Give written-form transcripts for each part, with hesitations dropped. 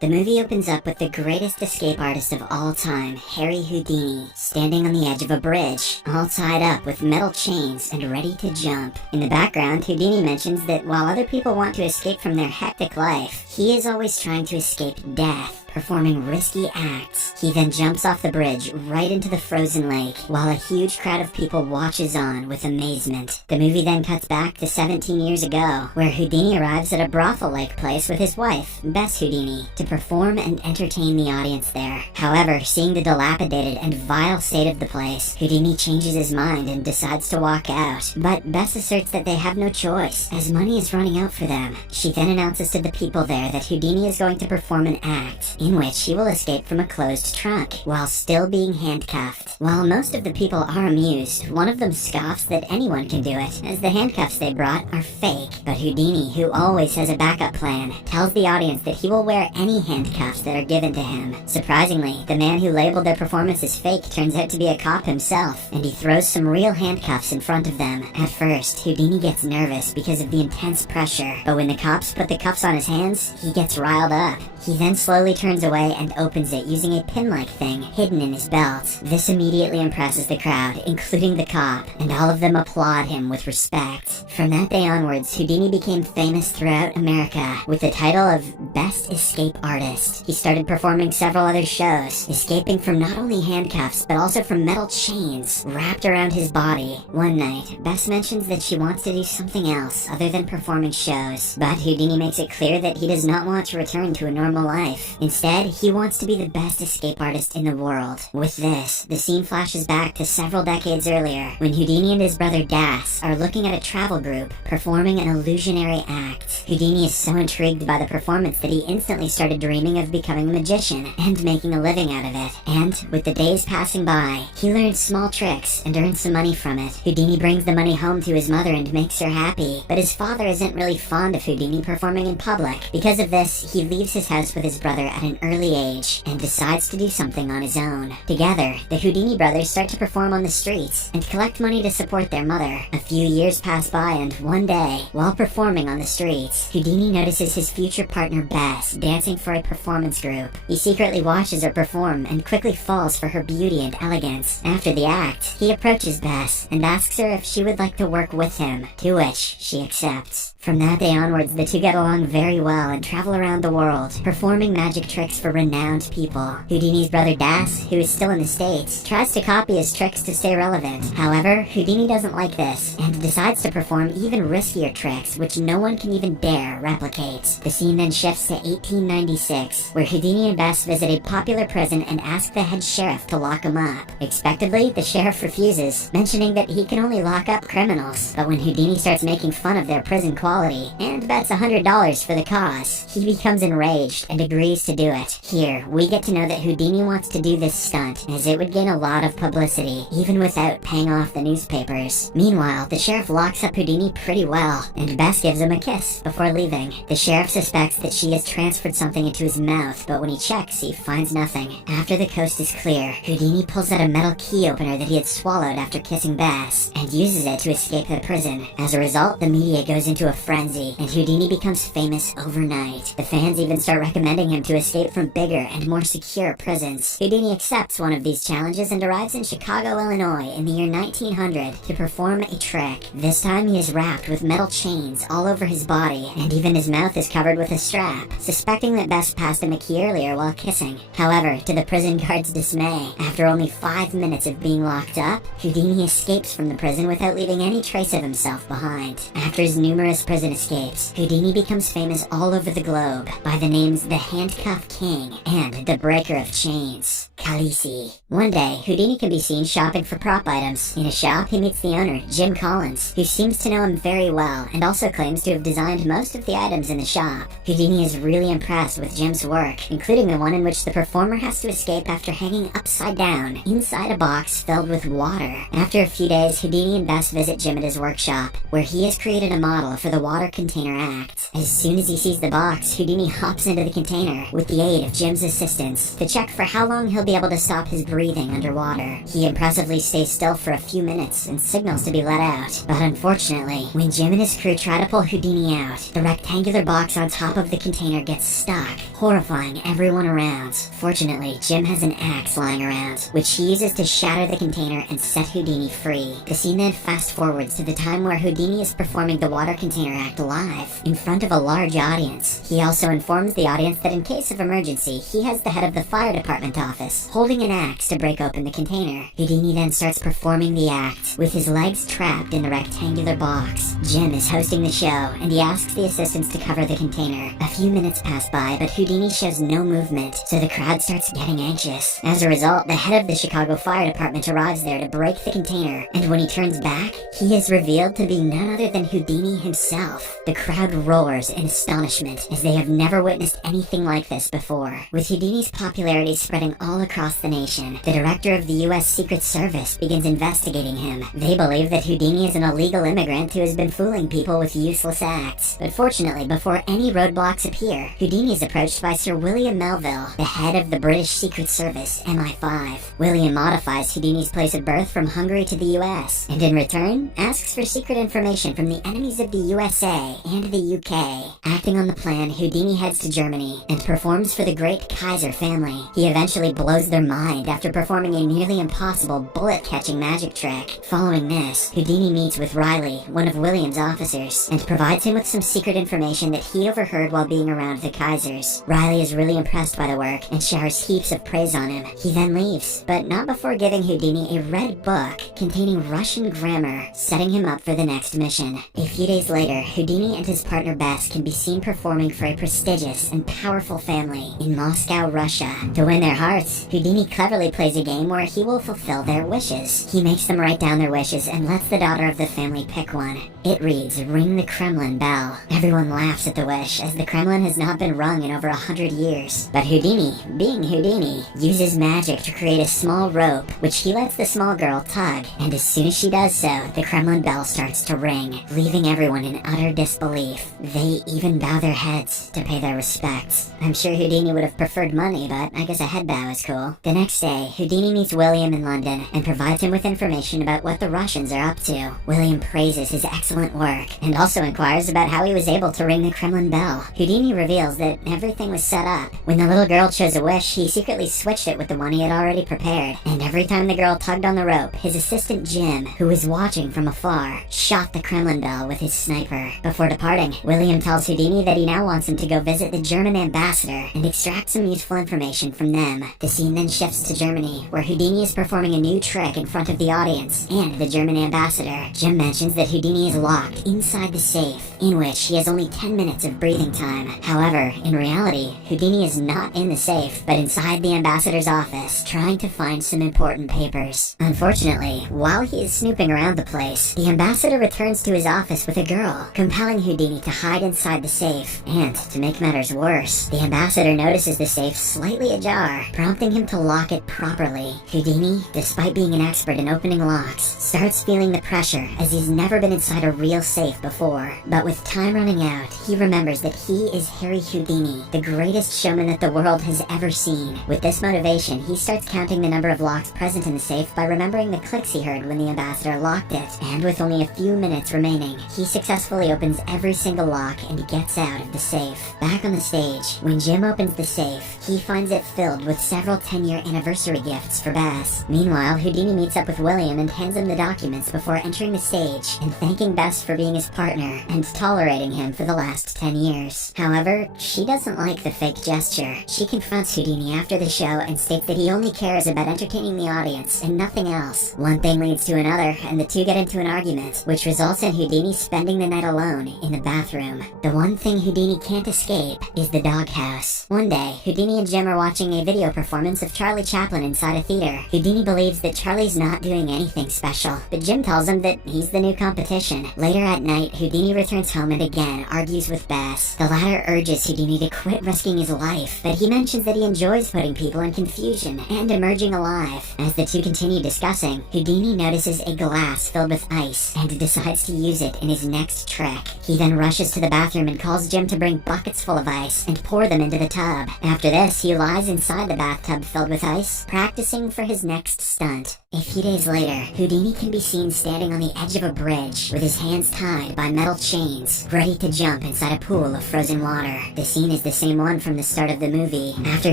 The movie opens up with the greatest escape artist of all time, Harry Houdini, standing on the edge of a bridge, all tied up with metal chains and ready to jump. In the background, Houdini mentions that while other people want to escape from their hectic life, he is always trying to escape death, performing risky acts. He then jumps off the bridge right into the frozen lake, while a huge crowd of people watches on with amazement. The movie then cuts back to 17 years ago, where Houdini arrives at a brothel-like place with his wife, Bess Houdini, to perform and entertain the audience there. However, seeing the dilapidated and vile state of the place, Houdini changes his mind and decides to walk out. But Bess asserts that they have no choice, as money is running out for them. She then announces to the people there that Houdini is going to perform an act, in which he will escape from a closed trunk, while still being handcuffed. While most of the people are amused, one of them scoffs that anyone can do it, as the handcuffs they brought are fake. But Houdini, who always has a backup plan, tells the audience that he will wear any handcuffs that are given to him. Surprisingly, the man who labeled their performance as fake turns out to be a cop himself, and he throws some real handcuffs in front of them. At first, Houdini gets nervous because of the intense pressure, but when the cops put the cuffs on his hands, he gets riled up. He then slowly turns away and opens it using a pin-like thing hidden in his belt. This immediately impresses the crowd, including the cop, and all of them applaud him with respect. From that day onwards, Houdini became famous throughout America with the title of Best Escape Artist. He started performing several other shows, escaping from not only handcuffs but also from metal chains wrapped around his body. One night, Bess mentions that she wants to do something else other than performing shows, but Houdini makes it clear that he does not want to return to a normal life. Instead, he wants to be the best escape artist in the world. With this, the scene flashes back to several decades earlier, when Houdini and his brother Das are looking at a travel group performing an illusionary act. Houdini is so intrigued by the performance that he instantly started dreaming of becoming a magician and making a living out of it. And with the days passing by, he learns small tricks and earns some money from it. Houdini brings the money home to his mother and makes her happy, but his father isn't really fond of Houdini performing in public. Because of this, he leaves his house with his brother at an early age and decides to do something on his own. Together, the Houdini brothers start to perform on the streets and collect money to support their mother. A few years pass by, and one day, while performing on the streets, Houdini notices his future partner Bess dancing for a performance group. He secretly watches her perform and quickly falls for her beauty and elegance. After the act, he approaches Bess and asks her if she would like to work with him, to which she accepts. From that day onwards, the two get along very well and travel around the world, performing magic tricks for renowned people. Houdini's brother Das, who is still in the States, tries to copy his tricks to stay relevant. However, Houdini doesn't like this, and decides to perform even riskier tricks which no one can even dare replicate. The scene then shifts to 1896, where Houdini and Bess visit a popular prison and ask the head sheriff to lock him up. Expectedly, the sheriff refuses, mentioning that he can only lock up criminals. But when Houdini starts making fun of their prison quality, and bets $100 for the cause, he becomes enraged and agrees to do it. Here, we get to know that Houdini wants to do this stunt, as it would gain a lot of publicity, even without paying off the newspapers. Meanwhile, the sheriff locks up Houdini pretty well, and Bess gives him a kiss before leaving. The sheriff suspects that she has transferred something into his mouth, but when he checks, he finds nothing. After the coast is clear, Houdini pulls out a metal key opener that he had swallowed after kissing Bess, and uses it to escape the prison. As a result, the media goes into a frenzy, and Houdini becomes famous overnight. The fans even start recommending him to escape from bigger and more secure prisons. Houdini accepts one of these challenges and arrives in Chicago, Illinois in the year 1900 to perform a trick. This time he is wrapped with metal chains all over his body, and even his mouth is covered with a strap, suspecting that Bess passed him a key earlier while kissing. However, to the prison guard's dismay, after only 5 minutes of being locked up, Houdini escapes from the prison without leaving any trace of himself behind. After his numerous prison escapes, Houdini becomes famous all over the globe by the names the Handcuff King and the Breaker of Chains, Khaleesi. One day, Houdini can be seen shopping for prop items. In a shop, he meets the owner, Jim Collins, who seems to know him very well and also claims to have designed most of the items in the shop. Houdini is really impressed with Jim's work, including the one in which the performer has to escape after hanging upside down inside a box filled with water. After a few days, Houdini and Bess visit Jim at his workshop, where he has created a model for the water container act. As soon as he sees the box, Houdini hops into the container, with the aid of Jim's assistants to check for how long he'll be able to stop his breathing underwater. He impressively stays still for a few minutes and signals to be let out. But unfortunately, when Jim and his crew try to pull Houdini out, the rectangular box on top of the container gets stuck, horrifying everyone around. Fortunately, Jim has an axe lying around, which he uses to shatter the container and set Houdini free. The scene then fast forwards to the time where Houdini is performing the water container act live, in front of a large audience. He also informs the audience that in case of emergency, he has the head of the fire department office, holding an axe to break open the container. Houdini then starts performing the act, with his legs trapped in the rectangular box. Jim is hosting the show, and he asks the assistants to cover the container. A few minutes pass by, but Houdini shows no movement, so the crowd starts getting anxious. As a result, the head of the Chicago Fire Department arrives there to break the container, and when he turns back, he is revealed to be none other than Houdini himself. The crowd roars in astonishment, as they have never witnessed anything like this before. With Houdini's popularity spreading all across the nation, the director of the U.S. Secret Service begins investigating him. They believe that Houdini is an illegal immigrant who has been fooling people with useless acts. But fortunately, before any roadblocks appear, Houdini is approached by Sir William Melville, the head of the British Secret Service, MI5. William modifies Houdini's place of birth from Hungary to the U.S., and in return, asks for secret information from the enemies of the USA and the UK. Acting on the plan, Houdini heads to Germany and performs for the great Kaiser family. He eventually blows their mind after performing a nearly impossible bullet-catching magic trick. Following this, Houdini meets with Riley, one of William's officers, and provides him with some secret information that he overheard while being around the Kaisers. Riley is really impressed by the work and showers heaps of praise on him. He then leaves, but not before giving Houdini a red book containing Russian grammar, setting him up for the next mission. A few days later, Houdini and his partner Bess can be seen performing for a prestigious and powerful family in Moscow, Russia. To win their hearts, Houdini cleverly plays a game where he will fulfill their wishes. He makes them write down their wishes and lets the daughter of the family pick one. It reads, "Ring the Kremlin bell." Everyone laughs at the wish, as the Kremlin has not been rung in over 100 years. But Houdini, being Houdini, uses magic to create a small rope, which he lets the small girl tug, and as soon as she does so, the Kremlin bell starts to ring, leaving everyone in utter disbelief. They even bow their heads to pay their respects. I'm sure Houdini would have preferred money, but I guess a head bow is cool. The next day, Houdini meets William in London and provides him with information about what the Russians are up to. William praises his excellent work and also inquires about how he was able to ring the Kremlin bell. Houdini reveals that everything was set up. When the little girl chose a wish, he secretly switched it with the one he had already prepared, and every time the girl tugged on the rope, his assistant Jim, who was watching from afar, shot the Kremlin bell with his sniper. Before departing, William tells Houdini that he now wants him to go visit the German ambassador and extract some useful information from them. The scene then shifts to Germany, where Houdini is performing a new trick in front of the audience and the German ambassador. Jim mentions that Houdini is locked inside the safe, in which he has only 10 minutes of breathing time. However, in reality, Houdini is not in the safe, but inside the ambassador's office, trying to find some important papers. Unfortunately, while he is snooping around the place, the ambassador returns to his office with a girl, compelling Houdini to hide inside the safe. And, to make matters worse, the ambassador notices the safe slightly ajar, prompting him to lock it properly. Houdini, despite being an expert in opening locks, starts feeling the pressure as he's never been inside a real safe before. But with time running out, he remembers that he is Harry Houdini, the greatest showman that the world has ever seen. With this motivation, he starts counting the number of locks present in the safe by remembering the clicks he heard when the ambassador locked it. And with only a few minutes remaining, he successfully opens every single lock and gets out of the safe. Back on the stage, when Jim opens the safe, he finds it filled with several 10-year anniversary gifts for Bess. Meanwhile, Houdini meets up with William and hands him the documents before entering the stage and thanking Bess for being his partner and tolerating him for the last 10 years. However, she doesn't like the fake gesture. She confronts Houdini after the show and states that he only cares about entertaining the audience and nothing else. One thing leads to another, and the two get into an argument, which results in Houdini spending the night alone in the bathroom. The one thing Houdini can't escape is the doghouse. One day, Houdini and Jim are watching a video performance of Charlie Chaplin inside a theater. Houdini believes that Charlie's not doing anything special, but Jim tells him that he's the new competition. Later at night, Houdini returns home and again argues with Bess. The latter urges Houdini to quit risking his life, but he mentions that he enjoys putting people in confusion and emerging alive. As the two continue discussing, Houdini notices a glass filled with ice and decides to use it in his next trick. He then rushes to the bathroom and calls Jim to bring buckets full of ice and pour them into the tub. After this, he lies inside the bathtub filled with ice, practicing for his next stunt. A few days later, Houdini can be seen standing on the edge of a bridge with his hands tied by metal chains, ready to jump inside a pool of frozen water. The scene is the same one from the start of the movie. After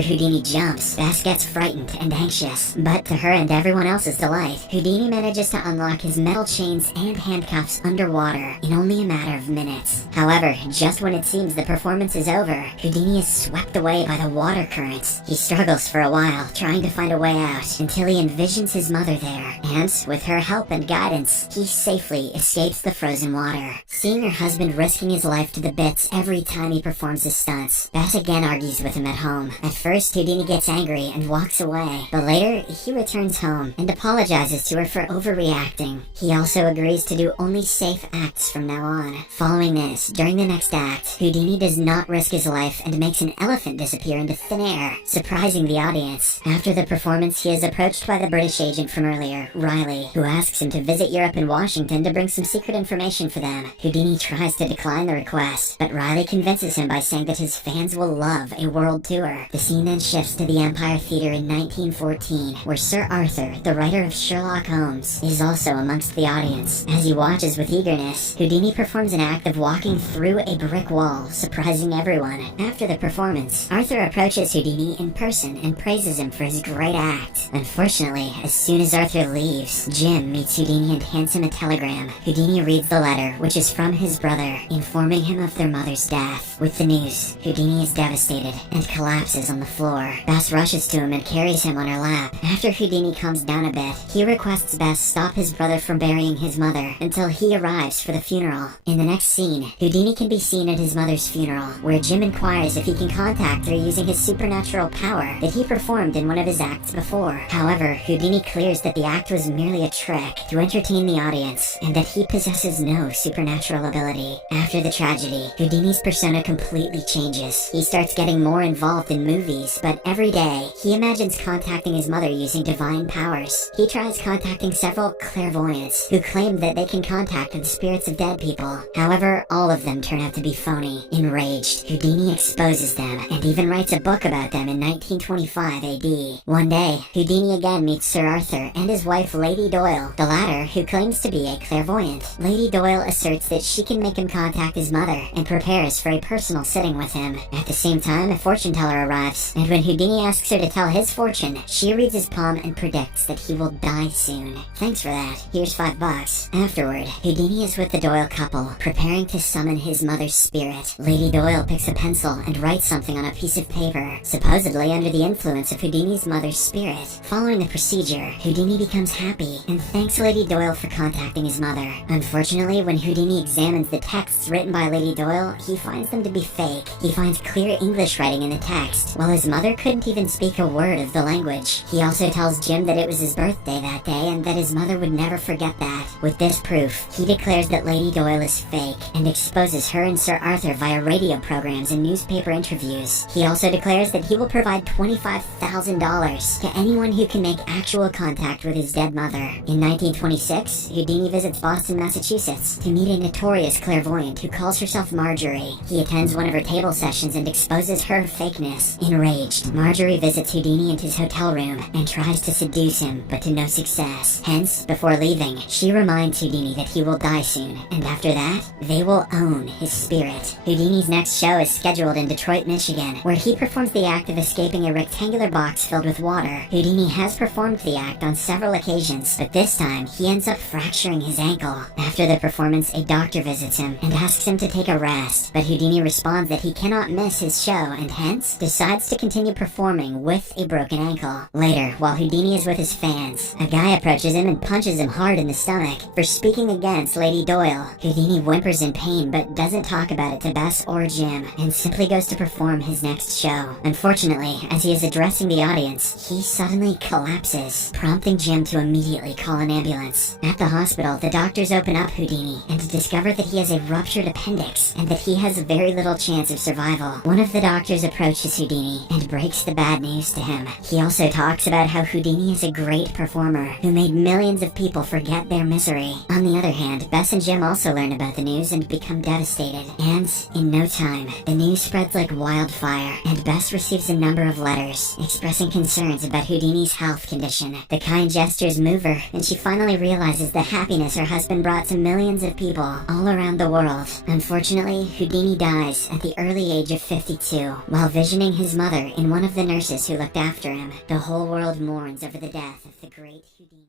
Houdini jumps, Bess gets frightened and anxious, but to her and everyone else's delight, Houdini manages to unlock his metal chains and handcuffs underwater in only a matter of minutes. However, just when it seems the performance is over, Houdini is swept away by the water currents. He struggles for a while, trying to find a way out, until he envisions his mother there, and with her help and guidance, he safely escapes the frozen water. Seeing her husband risking his life to the bits every time he performs his stunts, Bess again argues with him at home. At first, Houdini gets angry and walks away, but later, he returns home and apologizes to her for overreacting. He also agrees to do only safe acts from now on. Following this, during the next act, Houdini does not risk his life and makes an elephant disappear into thin air, surprising the audience. After the performance, he is approached by the British agent from earlier, Riley, who asks him to visit Europe and Washington to bring some secret information for them. Houdini tries to decline the request, but Riley convinces him by saying that his fans will love a world tour. The scene then shifts to the Empire Theater in 1914, where Sir Arthur, the writer of Sherlock Holmes, is also amongst the audience. As he watches with eagerness, Houdini performs an act of walking through a brick wall, surprising everyone. After the performance, Arthur approaches Houdini in person and praises him for his great act. Unfortunately, as soon as Arthur leaves, Jim meets Houdini and hands him a telegram. Houdini reads the letter, which is from his brother, informing him of their mother's death. With the news, Houdini is devastated and collapses on the floor. Bess rushes to him and carries him on her lap. After Houdini calms down a bit, he requests Bess stop his brother from burying his mother until he arrives for the funeral. In the next scene, Houdini can be seen at his mother's funeral, where Jim inquires if he can contact her using his supernatural power that he performed in one of his acts before. However, Houdini clears that the act was merely a trick to entertain the audience and that he possesses no supernatural ability. After the tragedy, Houdini's persona completely changes. He starts getting more involved in movies, but every day, he imagines contacting his mother using divine powers. He tries contacting several clairvoyants who claim that they can contact the spirits of dead people. However, all of them turn out to be phony. Enraged, Houdini exposes them and even writes a book about them in 1925 AD. One day, Houdini again meets Sir Arthur and his wife Lady Doyle, the latter who claims to be a clairvoyant. Lady Doyle asserts that she can make him contact his mother and prepares for a personal sitting with him. At the same time, a fortune teller arrives, and when Houdini asks her to tell his fortune, she reads his palm and predicts that he will die soon. Thanks for that. Here's $5. Afterward, Houdini is with the Doyle couple, preparing to summon his mother's spirit. Lady Doyle picks a pencil and writes something on a piece of paper, supposedly under the influence of Houdini's mother's spirit. Following the procedure, Houdini becomes happy and thanks Lady Doyle for contacting his mother. Unfortunately, when Houdini examines the texts written by Lady Doyle, he finds them to be fake. He finds clear English writing in the text, while his mother couldn't even speak a word of the language. He also tells Jim that it was his birthday that day and that his mother would never forget that. With this proof, he declares that Lady Doyle is fake and exposes her and Sir Arthur via radio programs and newspaper interviews. He also declares that he will provide $25,000 to anyone who can make actual contact with his dead mother. In 1926, Houdini visits Boston, Massachusetts to meet a notorious clairvoyant who calls herself Marjorie. He attends one of her table sessions and exposes her fakeness. Enraged, Marjorie visits Houdini into his hotel room and tries to seduce him, but to no success. Hence, before leaving, she reminds Houdini that he will die soon, and after that, they will own his spirit. Houdini's next show is scheduled in Detroit, Michigan, where he performs the act of escaping a rectangular box filled with water. Houdini has performed the act on several occasions, but this time, he ends up fracturing his ankle. After the performance, a doctor visits him and asks him to take a rest, but Houdini responds that he cannot miss his show and hence decides to continue performing with a broken ankle. Later, while Houdini is with his fans, a guy approaches him and punches him hard in the stomach for speaking against Lady Doyle. Houdini whimpers in pain but doesn't talk about it to Bess or Jim and simply goes to perform his next show. Unfortunately, as he is addressing the audience, he suddenly collapses, prompting Jim to immediately call an ambulance. At the hospital, the doctors open up Houdini and discover that he has a ruptured appendix and that he has very little chance of survival. One of the doctors approaches Houdini and breaks the bad news to him. He also talks about how Houdini is a great performer who made millions of people forget their misery. On the other hand, Bess and Jim also learn about the news and become devastated. And in no time, the news spreads like wildfire wildfire, and Bess receives a number of letters expressing concerns about Houdini's health condition. The kind gestures move her, and she finally realizes the happiness her husband brought to millions of people all around the world. Unfortunately, Houdini dies at the early age of 52, while visioning his mother in one of the nurses who looked after him. The whole world mourns over the death of the great Houdini.